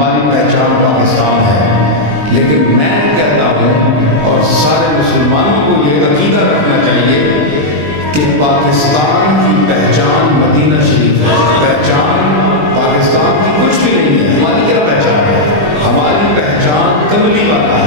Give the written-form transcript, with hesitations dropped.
ہماری پہچان پاکستان ہے، لیکن میں کہتا ہوں اور سارے مسلمانوں کو یہ عقیدہ رکھنا چاہیے کہ پاکستان کی پہچان مدینہ شریف ہے، پہچان پاکستان کی کچھ بھی نہیں ہے۔ ہماری کیا پہچان ہے؟ ہماری پہچان کملی والا